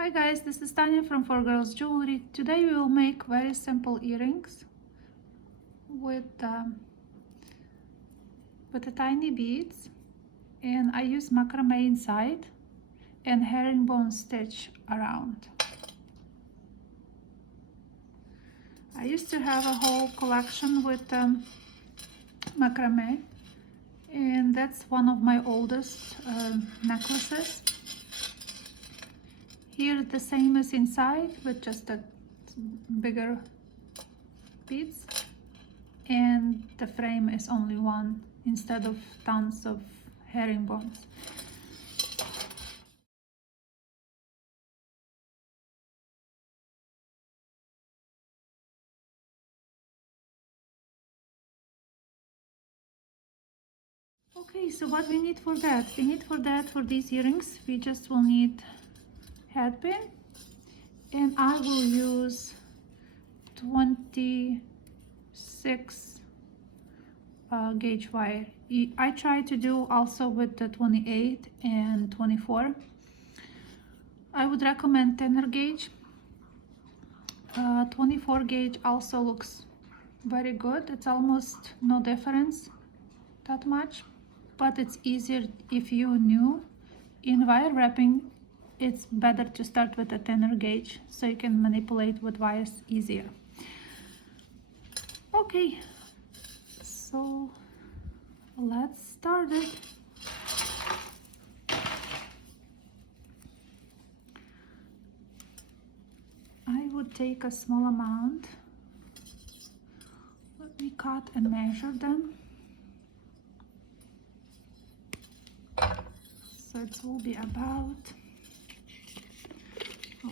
Hi guys, this is Tanya from 4Girls Jewelry. Today we will make very simple earrings with the tiny beads, and I use macrame inside and herringbone stitch around. I used to have a whole collection with macrame, and that's one of my oldest necklaces. Here the same is inside with just a bigger beads, and the frame is only one instead of tons of herringbones. Okay, so what we need for that? For these earrings, we just will need headpin, and I will use 26 gauge wire. I try to do also with the 28 and 24. I would recommend 10er gauge. 24 gauge also looks very good. It's almost no difference that much, but it's easier if you're new in wire wrapping. It's better to start with a 10er gauge so you can manipulate with wires easier. Okay, so let's start it. I would take a small amount. Let me cut and measure them. So it will be about,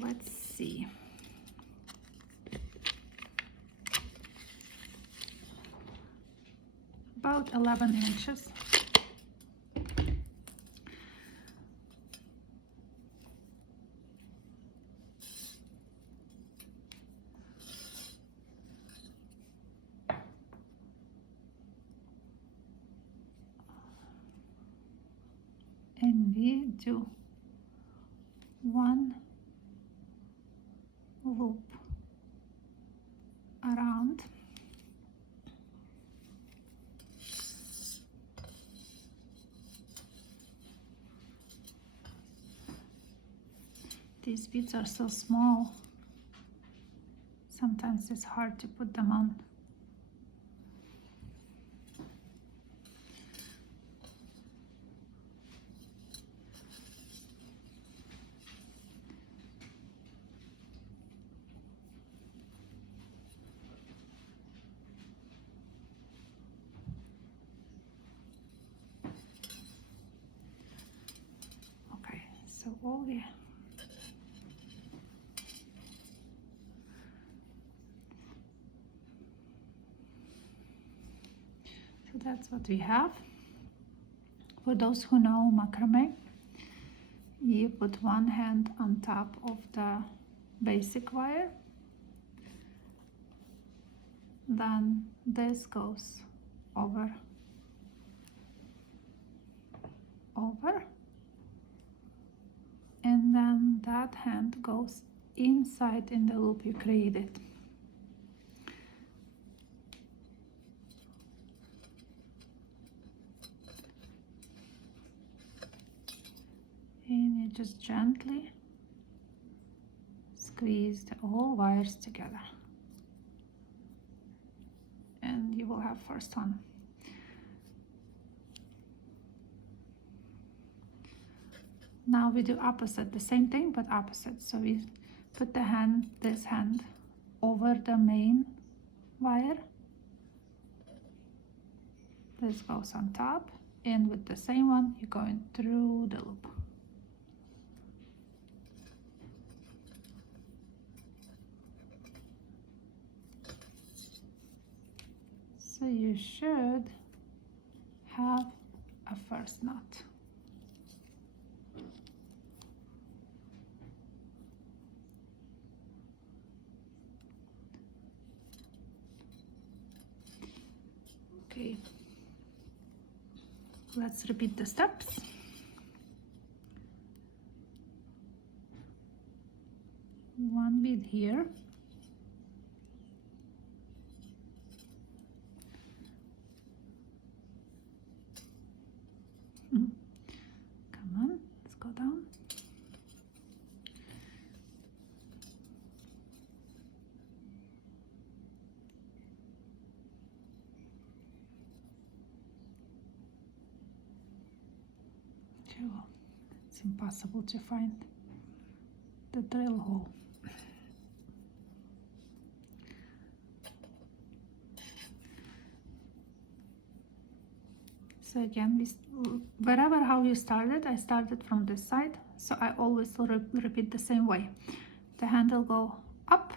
let's see, about 11 inches. And we do one loop around. These beads are so small, sometimes it's hard to put them on. Okay, so all the So that's what we have. For those who know macrame, you put one hand on top of the basic wire, then this goes over, and then that hand goes inside in the loop you created. And you just gently squeeze all wires together, and you will have first one. Now we do opposite, the same thing but opposite. So we put the hand, this hand, over the main wire. This goes on top, and with the same one you're going through the loop. So you should have a first knot. Okay, let's repeat the steps. bead here. Come on, let's go down. It's impossible to find the drill hole. So again, wherever how you started, I started from this side, so I always repeat the same way. The handle go up,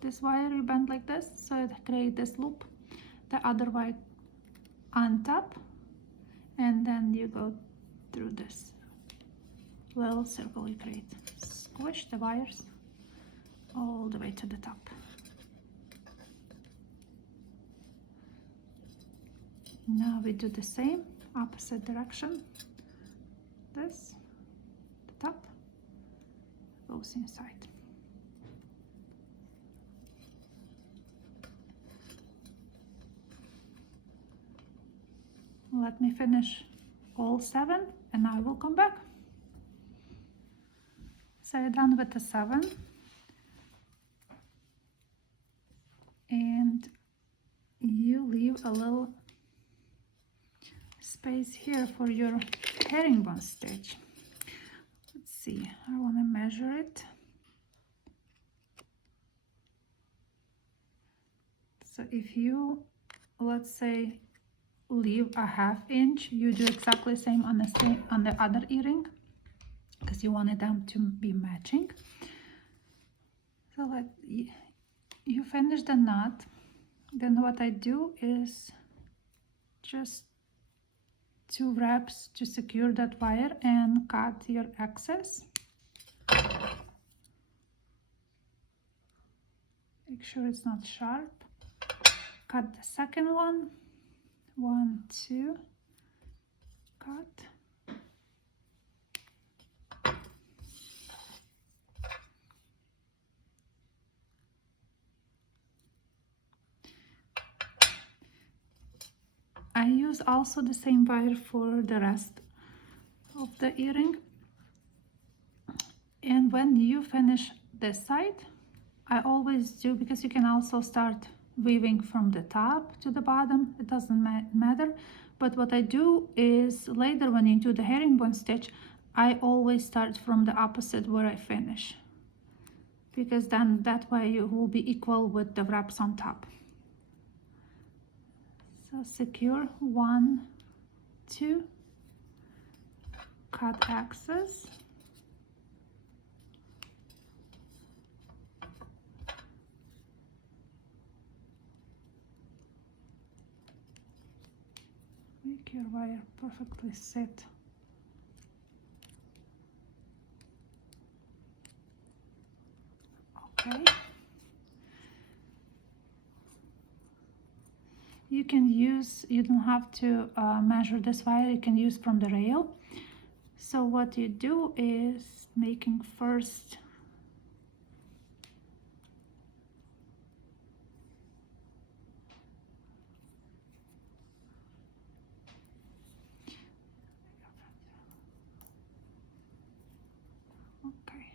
this wire you bend like this, so it create this loop. The other wire on top, and then you go through this little circle you create. Squish the wires all the way to the top. Now we do the same, opposite direction. This, the top, goes inside. Let me finish all 7 and I will come back. So I'm done with the 7. And you leave a little space here for your herringbone stitch. Let's see, I want to measure it. So if you, let's say, leave a ½ inch, you do exactly the same on the other earring, because you wanted them to be matching. So let you finish the knot. Then what I do is just 2 wraps to secure that wire and cut your excess. Make sure it's not sharp. Cut the second one. 1, 2, cut. I use also the same wire for the rest of the earring. And when you finish this side, I always do, because you can also start weaving from the top to the bottom, it doesn't matter. But what I do is later when you do the herringbone stitch, I always start from the opposite where I finish, because then that way you will be equal with the wraps on top. So secure 1, 2, cut excess. Make your wire perfectly sit. Okay. You can use, you don't have to measure this wire, you can use from the rail. So what you do is making first okay.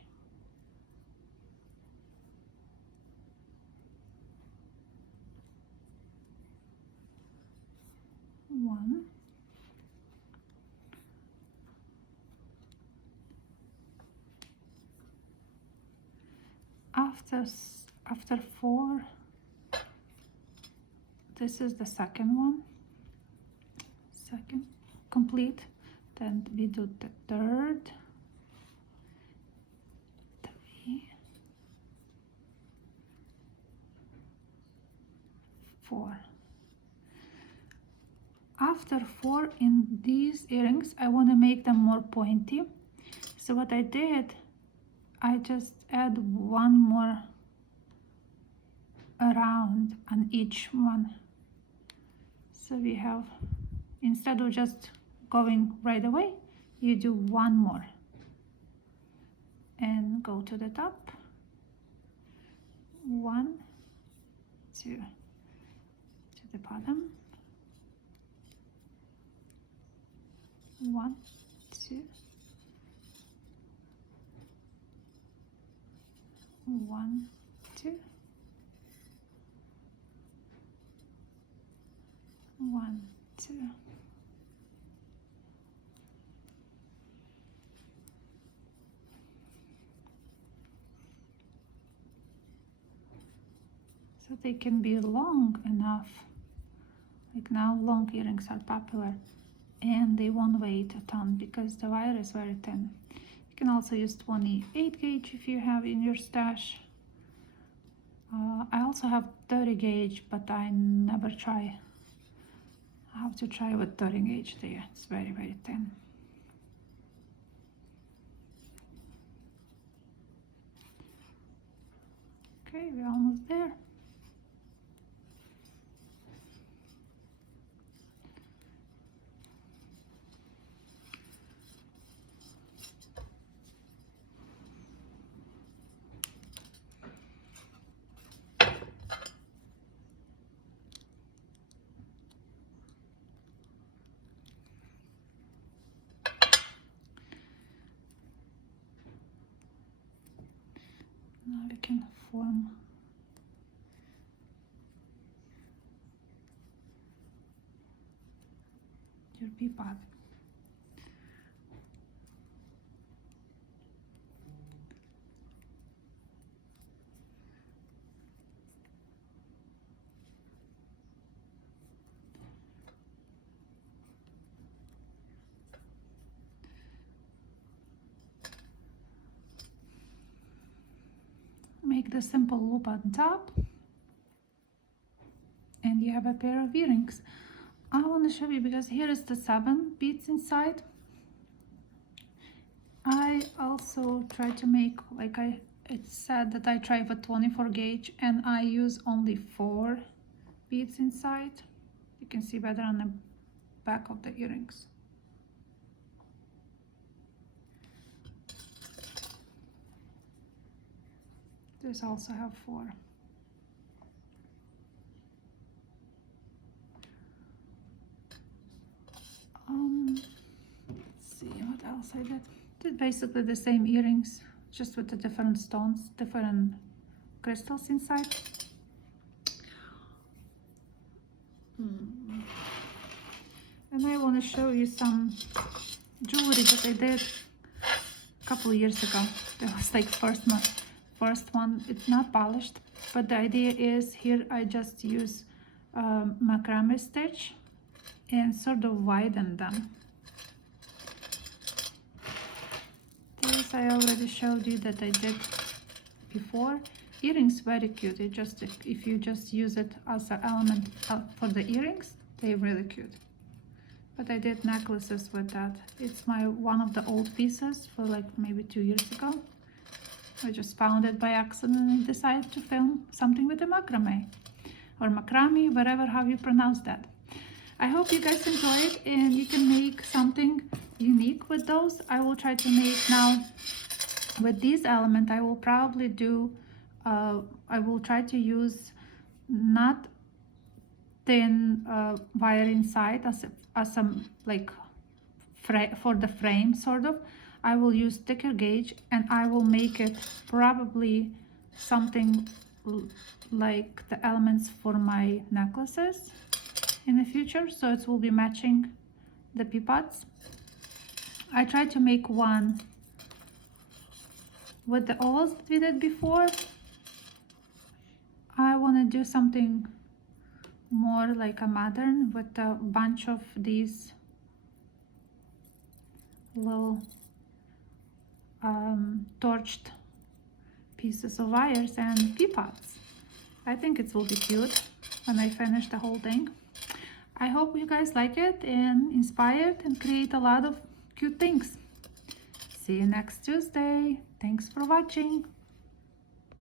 One. After 4, this is the second one. Second, complete. Then we do the third. 3, 4. After 4 in these earrings, I want to make them more pointy. So what I did, I just add 1 more around on each one. So we have, instead of just going right away, you do 1 more and go to the top 1, 2 to the bottom, 1, 2, 1, 2, 1, 2. So they can be long enough. Like now, long earrings are popular, and they won't weigh a ton because the wire is very thin. You can also use 28 gauge if you have in your stash. I also have 30 gauge, but I never try. I have to try with 30 gauge there. It's very, very thin. Okay, we're almost there. Now we can form your peapod. Make the simple loop on top, and you have a pair of earrings. I want to show you because here is the 7 beads inside. I also try to make, like it said that I try with 24 gauge, and I use only 4 beads inside. You can see better on the back of the earrings. This also have 4. Let's see what else I did basically the same earrings, just with the different stones, different crystals inside. And I want to show you some jewelry that I did a couple years ago. That was like first one. It's not polished, but the idea is here I just use macrame stitch and sort of widen them. This I already showed you that I did before. Earrings very cute. It just, if you just use it as an element for the earrings, they're really cute. But I did necklaces with that. It's one of the old pieces for like maybe 2 years ago. I just found it by accident and decided to film something with the macrame or macrame, whatever how you pronounce that. I hope you guys enjoy it and you can make something unique with those. I will try to make now with these elements. I will probably do I will try to use not thin wire inside as some like for the frame sort of. I will use thicker gauge, and I will make it probably something like the elements for my necklaces in the future, so it will be matching the peapods. I tried to make one with the ovals that we did before. I want to do something more like a modern with a bunch of these little torched pieces of wires and peapods. I think it will be cute when I finish the whole thing. I hope you guys like it and inspired and create a lot of cute things. See you next Tuesday. Thanks for watching.